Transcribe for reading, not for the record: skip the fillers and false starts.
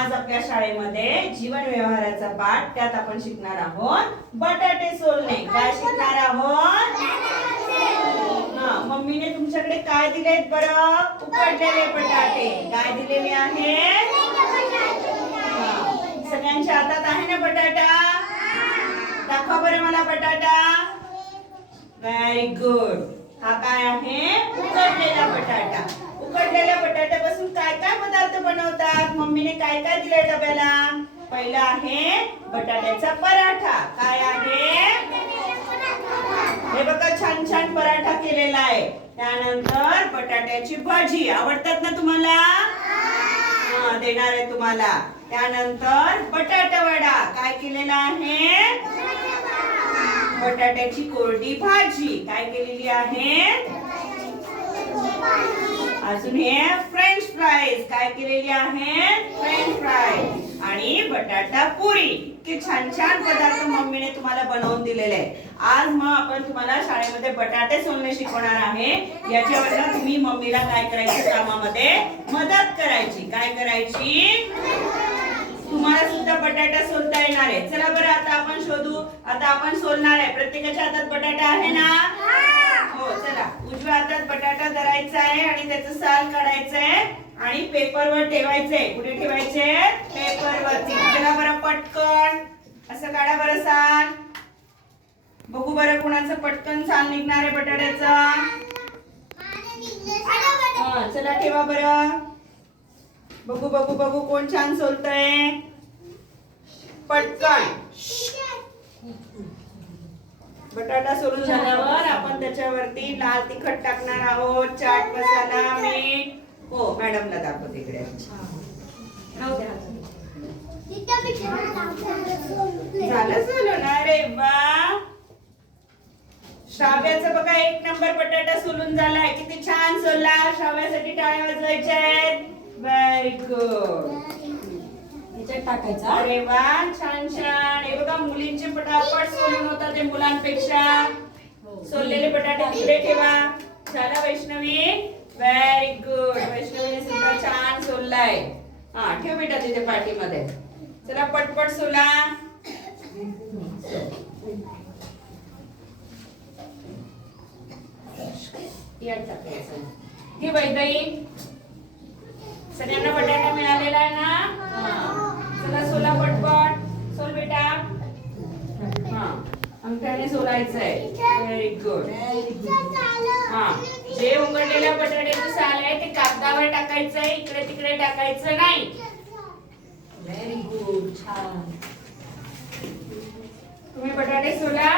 आज आपल्या शाळेमध्ये जीवन व्यवहाराचा पाठ त्यात आपण शिकणार आहोत बटाटे सोलणे. काय शिकणार आहोत? मम्मीने तुमच्याकडे काय दिलेत बरं? उकडलेले बटाटे. काय दिलेले आहेत? सगळ्यांच्या हातात आहे ना बटाटा? दाखवा बरं मला बटाटा. Very good. हा काय आहे? उकडलेला बटाटा. उकडलेल्या बटाट्यापासून काय काय पदार्थ बनवतात? मम्मीने काय काय दिलंय डब्याला? पहिला आहे बटाट्याचा पराठा. काय आहे? हे बघा छान छान पराठा केलेला आहे. त्यानंतर बटाट्याची भाजी. आवडतात ना तुम्हाला? देणार आहे तुम्हाला. त्यानंतर बटाटा वडा. काय केलेला आहे? बटाट्याची कोरडी भाजी. काय केलेली आहे? अजून हे फ्रेंच फ्राईज. काय केलेली आहे? French fries. आणि बटाटा पुरी. इतके छान छान पदार्थ मम्मीने तुम्हाला बनवून दिलेले आहे. आज मग आपण तुम्हाला शाळेमध्ये बटाटे सोलणे शिकवणार आहे. याच्यावर तुम्ही मम्मीला काय करायचं? कामामध्ये मदत करायची. काय करायची? तुम्हाला सुद्धा बटाटा सोलता येणार आहे. चला बरं आता आपण शोधू. आता आपण सोलणार आहे. प्रत्येकाच्या हातात बटाटा आहे ना? हो चला. उजव्या हातात बटाटा धरायचा आहे आणि त्याचं साल काढायचं आहे आणि पेपरवर ठेवायचंय. कुठे ठेवायचे? पेपरवरती. चला बरं पटकन असं काढा बरं साल. बघू बरं कुणाचं पटकन साल निघणार आहे बटाट्याचं. चला ठेवा बरं. बघू बघू बघू कोण छान सोलतंय. पटकन. बटाटा सोलून झाल्यावर आपण त्याच्यावरती लाल तिखट टाकणार आहोत, चाट मसाला, मीठ. हो मॅडमला दाखव तिकडे. झालं सोलून? अरे वा. श्राव्याचं बघा 1 नंबर बटाटा सोलून झालाय. किती छान सोलला. श्राव्यासाठी टाळ्या वाजवायच्या आहेत. Very good. टाकायचा. अरे वा छान छान. हे बघा मुलींचे पटापट सोलून होतात ते मुलांपेक्षा. सोललेले बटाटे तिकडे ठेवा. झाला वैष्णवी? Very good. वैष्णवीने सुद्धा छान सोललाय. ठेव बेटा तिथे पाठीमध्ये. चला पटपट सोला. घे वैदई. सगळ्यांना बटाटा मिळालेला आहे ना? चला सोला पटपट. सोल बेटा. अंगठ्याने सोलायचंय. Very good. जे उकडलेल्या बटाट्याचं साल आहे ते कागदावर टाकायचंय. इकडे तिकडे टाकायचं नाही. Very good. छान. तुम्ही बटाटे सोला.